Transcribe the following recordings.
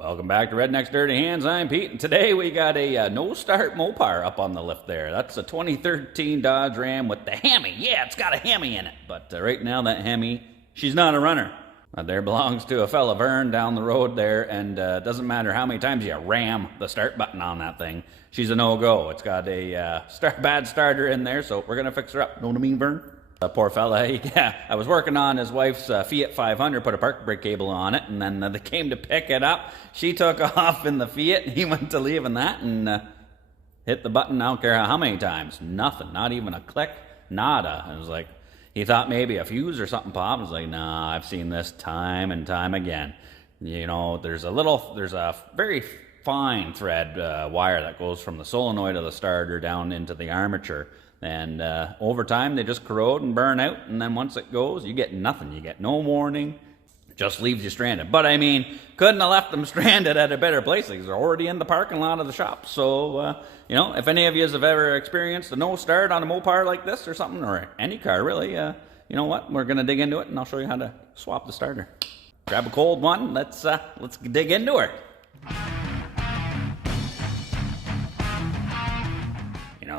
Welcome back to Redneck's Dirty Hands. I'm Pete, and today we got a no-start Mopar up on the lift there. That's a 2013 Dodge Ram with the Hemi. Yeah, it's got a Hemi in it. But right now that Hemi, she's not a runner. There belongs to a fella Vern down the road there, and it doesn't matter how many times you ram the start button on that thing. She's a no-go. It's got a bad starter in there, so we're going to fix her up. Know what I mean, Vern? Poor fella, yeah. I was working on his wife's Fiat 500, put a park brake cable on it, and then they came to pick it up. She took off in the Fiat, and he went to leaving that and hit the button, I don't care how many times. Nothing, not even a click, nada. It was like, he thought maybe a fuse or something popped. I was like, nah, I've seen this time and time again. You know, there's a very fine thread wire that goes from the solenoid of the starter down into the armature. And over time, they just corrode and burn out. And then once it goes, you get nothing. You get no warning. It just leaves you stranded. But I mean, couldn't have left them stranded at a better place because they're already in the parking lot of the shop. So, you know, if any of you have ever experienced a no start on a Mopar like this or something, or any car really, you know what? We're going to dig into it and I'll show you how to swap the starter. Grab a cold one. Let's dig into her.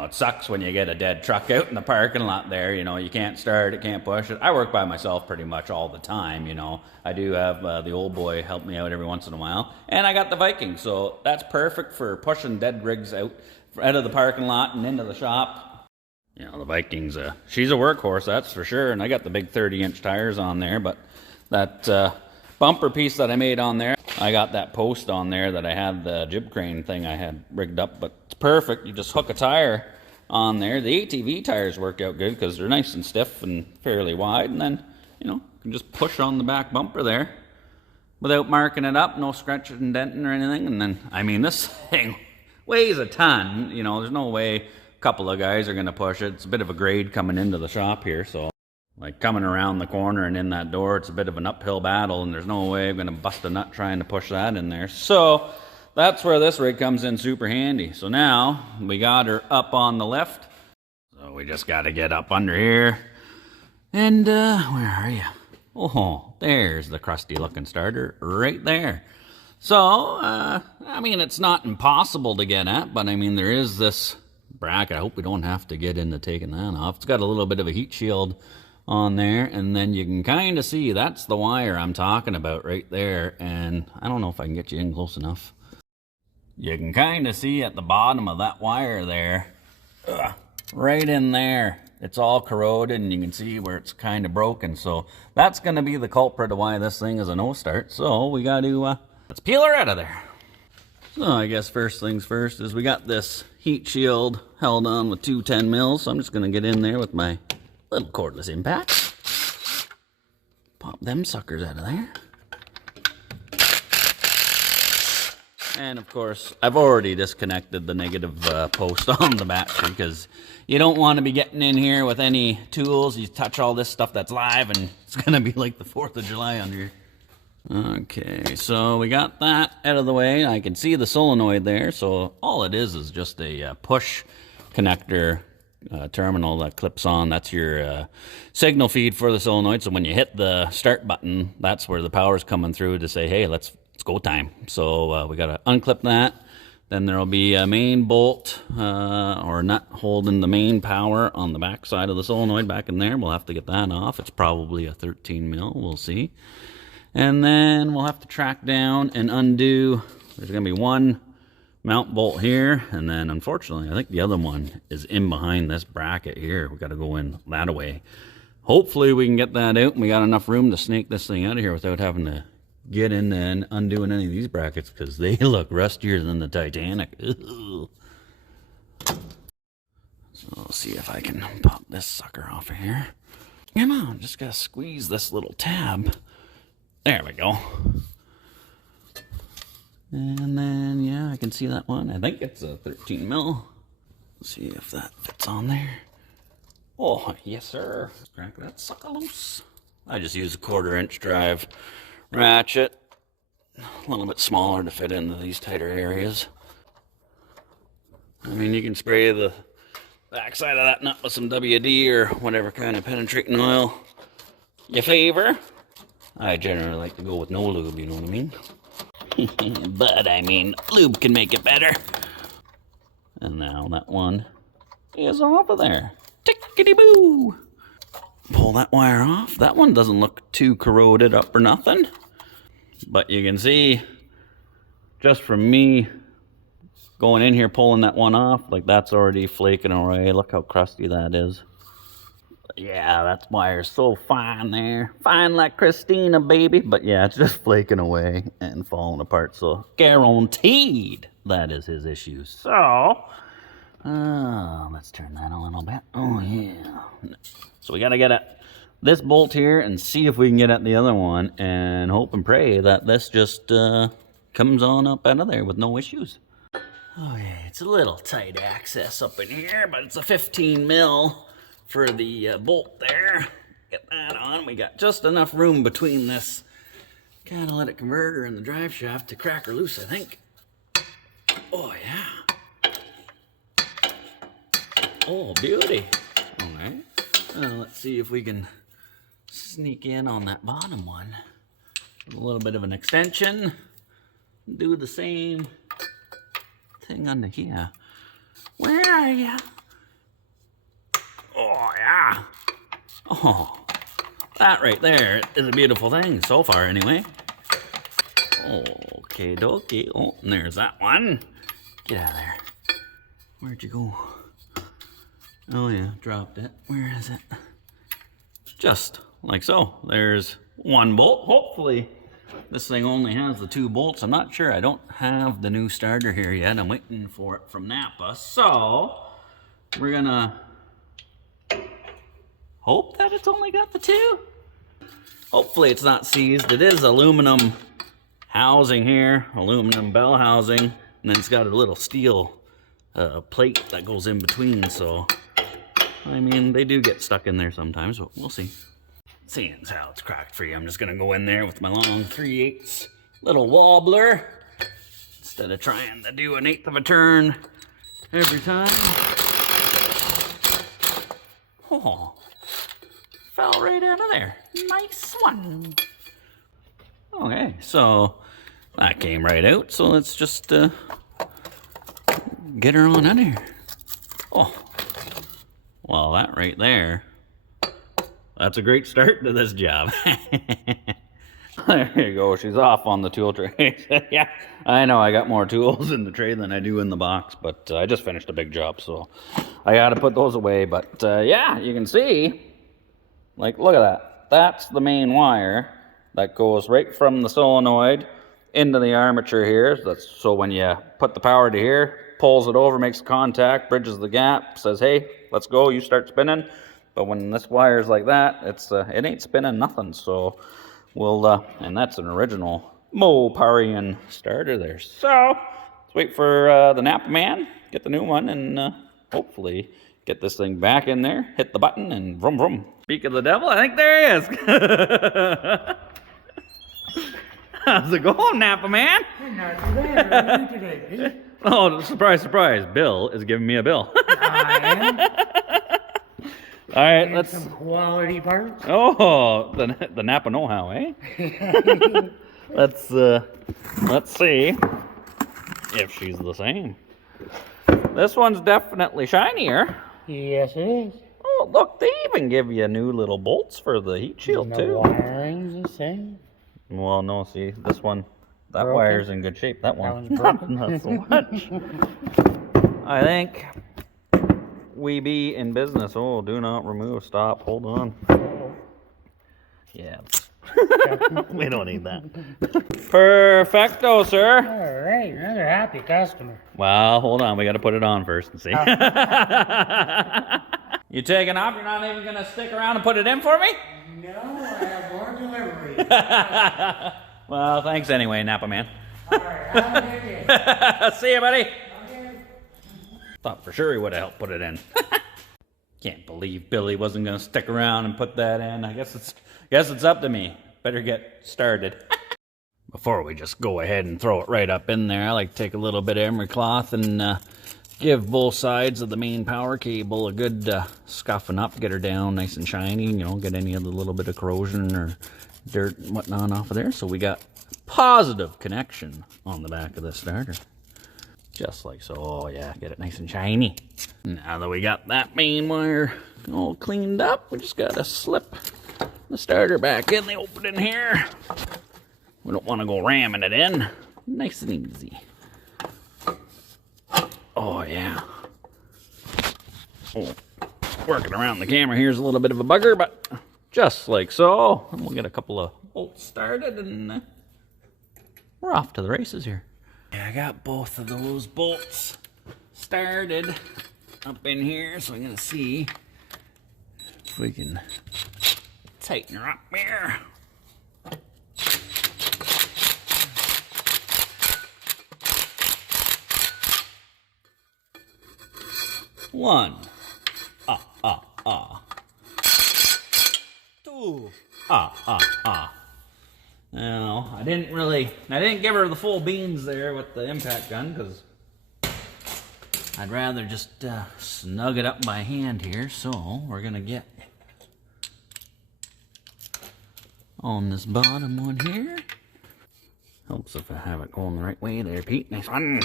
It sucks when you get a dead truck out in the parking lot there. You know, you can't start it, can't push it. I work by myself pretty much all the time, you know. I do have the old boy help me out every once in a while. And I got the Viking, so that's perfect for pushing dead rigs out of the parking lot and into the shop. You know, the Viking's she's a workhorse, that's for sure. And I got the big 30-inch tires on there, but that bumper piece that I made on there, I got that post on there that I had the jib crane thing I had rigged up, but it's perfect. You just hook a tire on there. The ATV tires work out good because they're nice and stiff and fairly wide, and then, you know, you can just push on the back bumper there without marking it up, no scratching and denting or anything. And then, I mean, this thing weighs a ton. You know, there's no way a couple of guys are going to push it. It's a bit of a grade coming into the shop here, so like coming around the corner and in that door, it's a bit of an uphill battle, and there's no way I'm going to bust a nut trying to push that in there. So that's where this rig comes in super handy. So now we got her up on the lift. So we just got to get up under here. And where are you? Oh, there's the crusty looking starter right there. So, I mean, it's not impossible to get at, but I mean, there is this bracket. I hope we don't have to get into taking that off. It's got a little bit of a heat shield on there, and then you can kind of see that's the wire I'm talking about right there. And I don't know if I can get you in close enough. You can kind of see at the bottom of that wire there, right in there, it's all corroded, and you can see where it's kind of broken. So that's going to be the culprit of why this thing is a no start. So we got to let's peel her out of there. So I guess first things first is we got this heat shield held on with two 10 mils. So I'm just going to get in there with my little cordless impact. Pop them suckers out of there. And of course, I've already disconnected the negative post on the battery because you don't want to be getting in here with any tools. You touch all this stuff that's live and it's going to be like the 4th of July under here. Okay, so we got that out of the way. I can see the solenoid there. So all it is just a push connector terminal that clips on. That's your signal feed for the solenoid. So when you hit the start button, that's where the power's coming through to say, hey, let's go time. So we got to unclip that. Then there'll be a main bolt or nut holding the main power on the back side of the solenoid back in there. We'll have to get that off. It's probably a 13 mil. We'll see. And then we'll have to track down and undo. There's going to be one mount bolt here, and then unfortunately I think the other one is in behind this bracket here. We got to go in that way. Hopefully we can get that out and we got enough room to snake this thing out of here without having to get in and undoing any of these brackets because they look rustier than the Titanic. Ugh. So I'll see if I can pop this sucker off of here. Come on, just gotta squeeze this little tab. There we go. And then, yeah, I can see that one. I think it's a 13 mil. Let's see if that fits on there. Oh, yes, sir. Let's crack that sucker loose. I just use a 1/4-inch drive ratchet. A little bit smaller to fit into these tighter areas. I mean, you can spray the backside of that nut with some WD or whatever kind of penetrating oil you favor. I generally like to go with no lube, you know what I mean? But I mean, lube can make it better. And now that one is off of there. Tickety-boo! Pull that wire off. That one doesn't look too corroded up or nothing. But you can see, just from me going in here pulling that one off, like that's already flaking away. Look how crusty that is. Yeah, that wire's so fine there. Fine like Christina, baby. But yeah, it's just flaking away and falling apart. So guaranteed that is his issue. So, let's turn that a little bit. Oh, yeah. So we got to get at this bolt here and see if we can get at the other one. And hope and pray that this just comes on up out of there with no issues. Oh, yeah, it's a little tight access up in here, but it's a 15 mil. For the bolt there. Get that on. We got just enough room between this catalytic converter and the drive shaft to crack her loose, I think. Oh, yeah. Oh, beauty. All right. Let's see if we can sneak in on that bottom one. A little bit of an extension. Do the same thing under here. Where are you? Oh, yeah. Oh, that right there is a beautiful thing so far, anyway. Okay, dokie. Oh, and there's that one. Get out of there. Where'd you go? Oh, yeah, dropped it. Where is it? Just like so. There's one bolt. Hopefully, this thing only has the 2 bolts. I'm not sure. I don't have the new starter here yet. I'm waiting for it from Napa. So, we're gonna hope that it's only got the 2. Hopefully it's not seized. It is aluminum housing here, aluminum bell housing, and then it's got a little steel plate that goes in between. So, I mean, they do get stuck in there sometimes, but we'll see. Seeing as how it's cracked free, I'm just gonna go in there with my long 3/8 little wobbler instead of trying to do 1/8 of a turn every time. Oh. Fell right out of there. Nice one. Okay, so that came right out. So let's just get her on in here. Oh, well, that right there, that's a great start to this job. There you go. She's off on the tool tray. Yeah, I know I got more tools in the tray than I do in the box, but I just finished a big job, so I got to put those away. But yeah, you can see. Like, look at that. That's the main wire that goes right from the solenoid into the armature here. So when you put the power to here, pulls it over, makes contact, bridges the gap, says, hey, let's go, you start spinning. But when this wire's like that, it ain't spinning nothing. So we'll, and that's an original Moparian starter there. So let's wait for the Napa man, get the new one, and hopefully get this thing back in there, hit the button, and vroom vroom. Speak of the devil, I think there he is. How's it going, Napa man? Not too bad. What are you today, Pete? Oh, surprise, surprise. Bill is giving me a bill. I am. All right, And let's... some quality parts. Oh, the Napa know-how, eh? Let's see if she's the same. This one's definitely shinier. Yes, it is. Oh, look, they even give you new little bolts for the heat shield, And too. the wiring's the same. Well, no, see, this one, that Broken? wire's in good shape. That one, That one's broken. not so much. I think we be in business. Oh, do not remove. Stop. Hold on. Yeah. We don't need that. Perfecto, sir. All right, another happy customer. Well, hold on. We got to put it on first and see. You taking off? You're not even going to stick around and put it in for me? No, I have more delivery. Well, thanks anyway, Napa man. All right, have a good day. See you, buddy. Okay. Thought for sure he would have helped put it in. Can't believe Billy wasn't going to stick around and put that in. I guess it's up to me. Better get started. Before we just go ahead and throw it right up in there, I like to take a little bit of emery cloth and give both sides of the main power cable a good scuffing up, get her down nice and shiny, you know, get any of the little bit of corrosion or dirt and whatnot off of there. So we got positive connection on the back of the starter. Just like so. Oh yeah, get it nice and shiny. Now that we got that main wire all cleaned up, we just gotta slip the starter back in the opening here. We don't want to go ramming it in. Nice and easy. Oh yeah. Oh, working around the camera here's a little bit of a bugger, but just like so. And we'll get a couple of bolts started and we're off to the races here. Yeah, I got both of those bolts started up in here, so I'm gonna see if we can tighten her up here. One. Two. Now, I didn't give her the full beans there with the impact gun because I'd rather just snug it up by hand here. So we're gonna get on this bottom one here. Helps if I have it going the right way there, Pete. Nice one.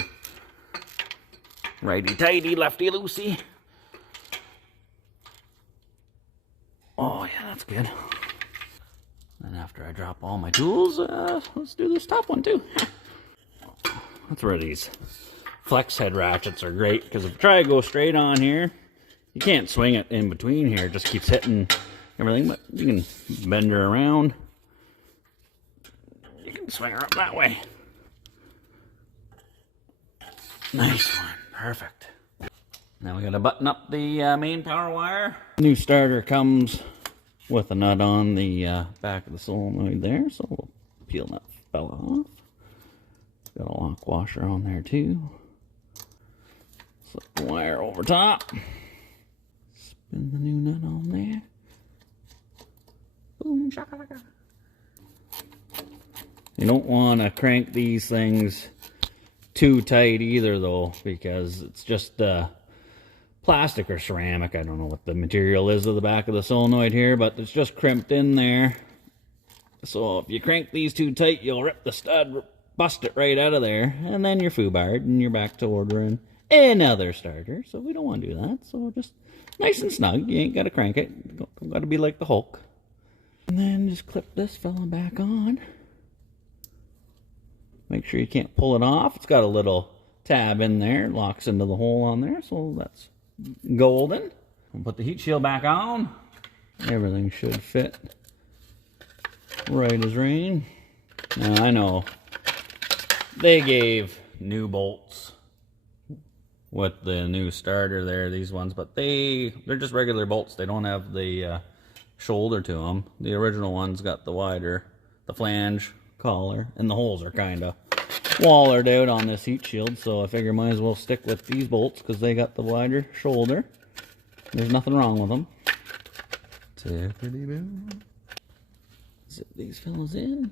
Righty tighty, lefty loosey. Oh yeah, that's good. And after I drop all my tools, let's do this top one too. That's where these flex head ratchets are great, because if you try to go straight on here, you can't swing it in between here. It just keeps hitting everything, but you can bend her around. You can swing her up that way. Nice one. Perfect. Now we gotta button up the main power wire. New starter comes with a nut on the back of the solenoid there, so we'll peel that fella off. Got a lock washer on there too. Slip the wire over top. Spin the new nut on there. Boom, shakalaka. You don't want to crank these things too tight either though, because it's just plastic or ceramic. I don't know what the material is of the back of the solenoid here, but it's just crimped in there. So if you crank these too tight, you'll rip the stud, bust it right out of there, and then you're foobarred and you're back to ordering another starter. So we don't want to do that. So just nice and snug. You ain't got to crank it. Got to be like the Hulk. And then just clip this fella back on. Make sure you can't pull it off. It's got a little tab in there. It locks into the hole on there, so that's golden. We'll put the heat shield back on. Everything should fit right as rain. Now I know they gave new bolts with the new starter there, these ones, but they're just regular bolts. They don't have the shoulder to them. The original ones got the wider, the flange collar, and the holes are kind of wallered out on this heat shield, so I figure might as well stick with these bolts because they got the wider shoulder. There's nothing wrong with them. Zip these fellas in.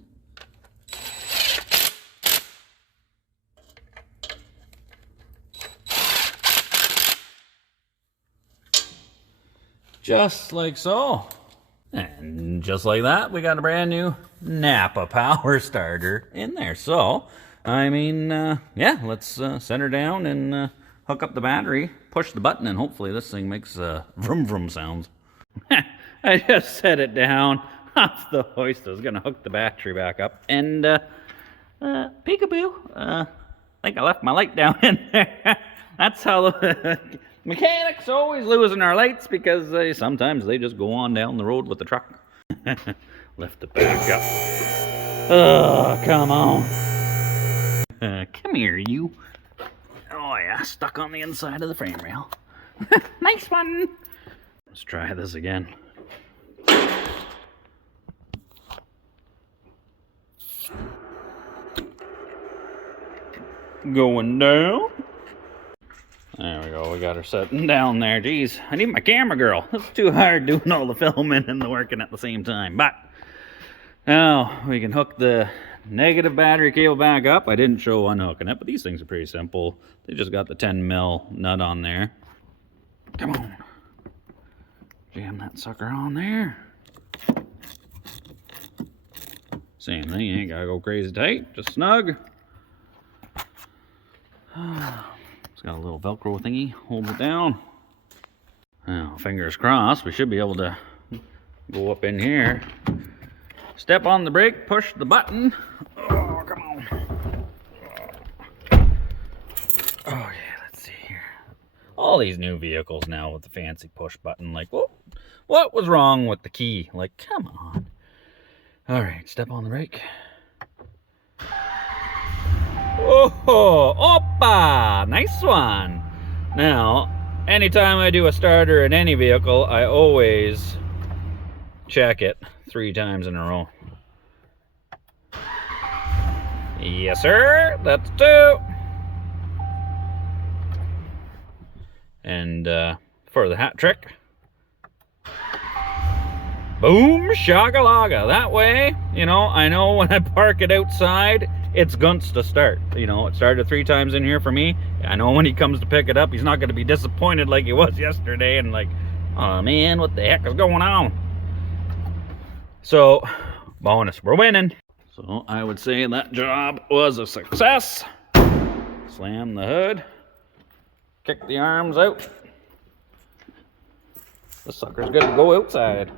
Just like so. And just like that, we got a brand new Napa power starter in there. So, I mean, yeah, let's set her down and hook up the battery, push the button, and hopefully this thing makes vroom vroom sounds. I just set it down off the hoist. I was going to hook the battery back up. And, peekaboo, I think I left my light down in there. That's how the mechanics always losing our lights, because sometimes they just go on down the road with the truck. Lift it back up. Oh, come on. Come here, you. Oh, yeah, stuck on the inside of the frame rail. Nice one. Let's try this again. Going down. There we go, we got her sitting down there. Jeez, I need my camera girl. It's too hard doing all the filming and the working at the same time. But now we can hook the negative battery cable back up. I didn't show unhooking it, but these things are pretty simple. They just got the 10 mil nut on there. Come on. Jam that sucker on there. Same thing, you ain't gotta go crazy tight, just snug. It's got a little Velcro thingy, holds it down. Now, fingers crossed, we should be able to go up in here. Step on the brake, push the button. Oh, come on. Oh yeah, let's see here. All these new vehicles now with the fancy push button, like, whoa, what was wrong with the key? Like, come on. All right, step on the brake. Oh, oppa! Nice one. Now, anytime I do a starter in any vehicle, I always check it 3 times in a row. Yes, sir. That's 2. And for the hat trick, boom shagalaga. That way, you know, I know when I park it outside, it's gunts to start. You know, it started 3 times in here for me. I know when he comes to pick it up, he's not going to be disappointed like he was yesterday and like, oh man, what the heck is going on? So, bonus, we're winning. So I would say that job was a success. Slam the hood, kick the arms out. This sucker's good to go outside.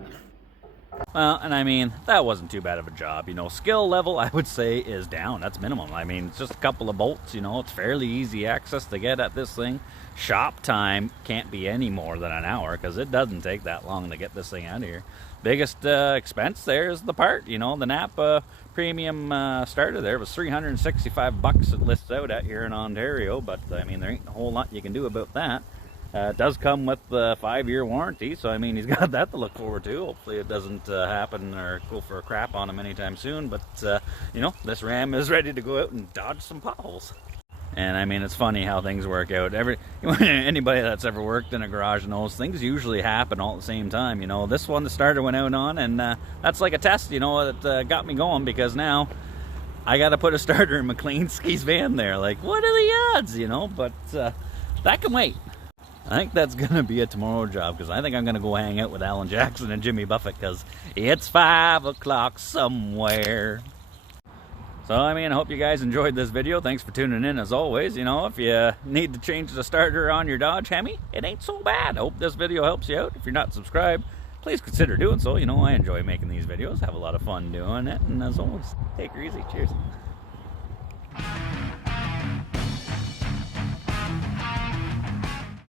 Well, and I mean, that wasn't too bad of a job. You know, skill level, I would say, is down. That's minimum. I mean, it's just a couple of bolts, you know. It's fairly easy access to get at this thing. Shop time can't be any more than an hour because it doesn't take that long to get this thing out of here. Biggest expense there is the part. You know, the Napa premium starter there was $365 it lists out at here in Ontario. But, I mean, there ain't a whole lot you can do about that. It does come with the 5-year warranty, so I mean, he's got that to look forward to. Hopefully it doesn't happen or go for a crap on him anytime soon, but you know, this Ram is ready to go out and dodge some potholes. And I mean, it's funny how things work out. Anybody that's ever worked in a garage knows things usually happen all at the same time. You know, this one the starter went out on, and that's like a test, you know, that got me going, because now I got to put a starter in McLeanski's van there. Like, what are the odds, you know? But that can wait. I think that's going to be a tomorrow job, because I think I'm going to go hang out with Alan Jackson and Jimmy Buffett, because it's 5 o'clock somewhere. So, I mean, I hope you guys enjoyed this video. Thanks for tuning in, as always. You know, if you need to change the starter on your Dodge Hemi, it ain't so bad. I hope this video helps you out. If you're not subscribed, please consider doing so. You know, I enjoy making these videos. Have a lot of fun doing it. And as always, take her easy. Cheers.